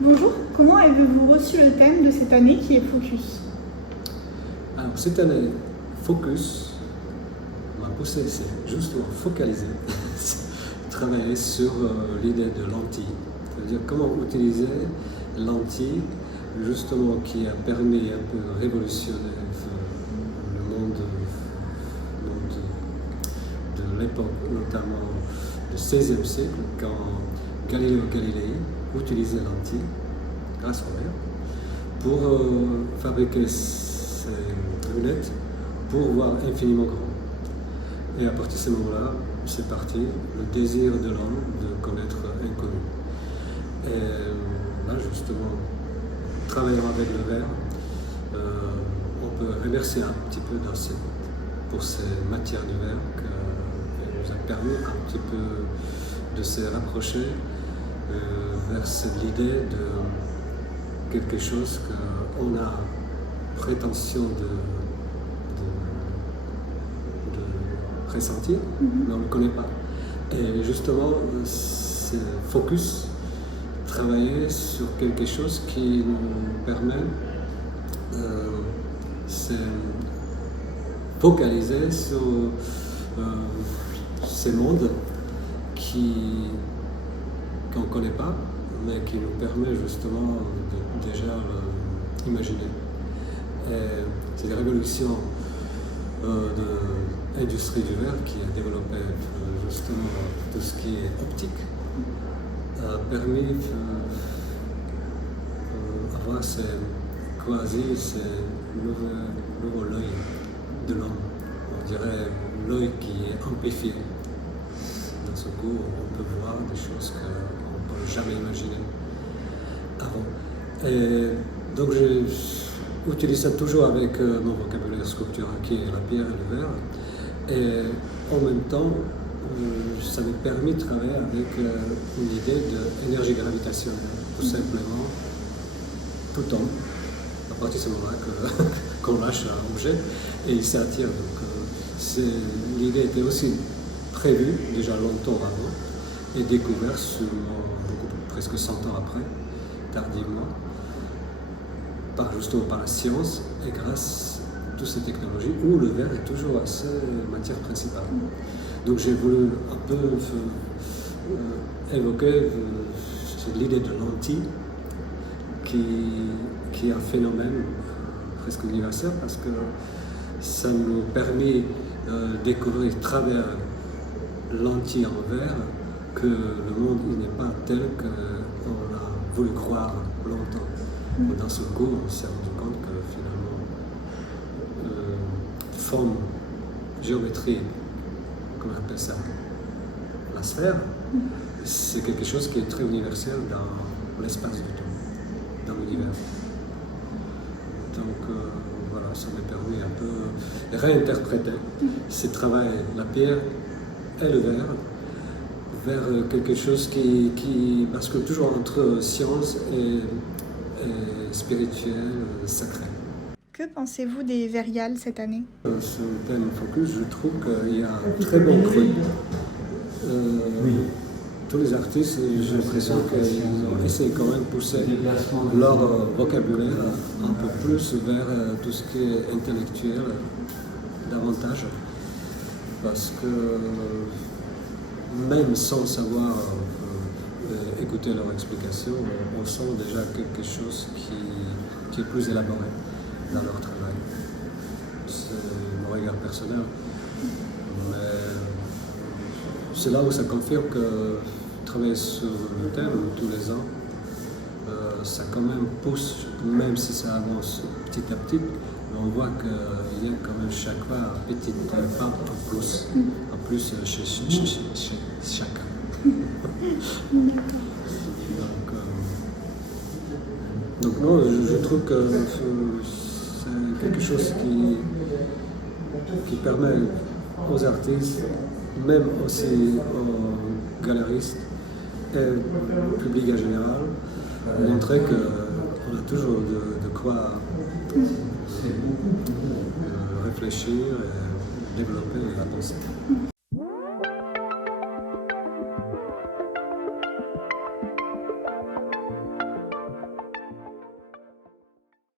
Bonjour, comment avez-vous reçu le thème de cette année qui est Focus? Alors cette année, Focus m'a poussé, c'est justement focaliser, travailler sur l'idée de lentilles. C'est-à-dire comment utiliser lentilles justement qui a permis un peu de révolutionner le monde de l'époque, notamment du XVIe siècle, quand Galileo Galilei utilisait lentilles grâce au verre pour fabriquer ses lunettes pour voir infiniment grand. Et à partir de ce moment-là, c'est parti le désir de l'homme de connaître l'inconnu. Et là, justement, travaillant avec le verre, on peut remercier un petit peu pour ces matières du verre qui nous a permis un petit peu de se rapprocher vers l'idée de quelque chose qu'on a prétention de pressentir, mais on ne le connaît pas. Et justement, c'est focus, travailler sur quelque chose qui nous permet de focaliser sur ces mondes qu'on ne connaît pas, mais qui nous permet justement de déjà imaginer. C'est la révolution de l'industrie du verre qui a développé justement tout ce qui est optique, a permis d'avoir ces nouveaux l'œil de l'homme. On dirait l'œil qui est amplifié. Dans ce coup, on peut voir des choses qu'on ne peut jamais imaginer avant. Et donc, j'utilise ça toujours avec mon vocabulaire sculptural qui est la pierre et le verre. Et en même temps, ça m'a permis de travailler avec une idée d'énergie gravitationnelle. Tout simplement, tout tombe. À partir de ce moment-là qu'on lâche un objet et il s'attire. Donc, l'idée était aussi prévu déjà longtemps avant et découvert presque 100 ans après, tardivement, justement par la science et grâce à toutes ces technologies où le verre est toujours sa matière principale. Donc j'ai voulu un peu évoquer l'idée de lentille qui est un phénomène presque universel parce que ça nous permet de découvrir à travers lentille en verre que le monde n'est pas tel qu'on a voulu croire longtemps. Dans ce coup, on s'est rendu compte que finalement, forme, géométrie, comment on appelle ça, la sphère, c'est quelque chose qui est très universel dans l'espace du temps, dans l'univers. Donc voilà, ça m'a permis un peu de réinterpréter ce travail, la pierre et le verre, vers quelque chose qui bascule toujours entre science et spirituel, sacré. Que pensez-vous des Verriales cette année? Sur le thème Focus, je trouve qu'il y a un très bon cru. Tous les artistes, j'ai l'impression qu'ils ont essayé quand même de pousser leur vocabulaire un peu plus vers tout ce qui est intellectuel, davantage. Parce que même sans savoir écouter leur explication, on sent déjà quelque chose qui est plus élaboré dans leur travail. C'est mon regard personnel. Mais c'est là où ça confirme que travailler sur le thème tous les ans, ça quand même pousse, même si ça avance petit à petit, Mais on voit qu'il y a quand même chaque fois une petite part en plus chez chacun. Donc non, je trouve que c'est quelque chose qui permet aux artistes, même aussi aux galeristes et au public en général, de montrer qu'on a toujours de quoi réfléchir et développer la pensée.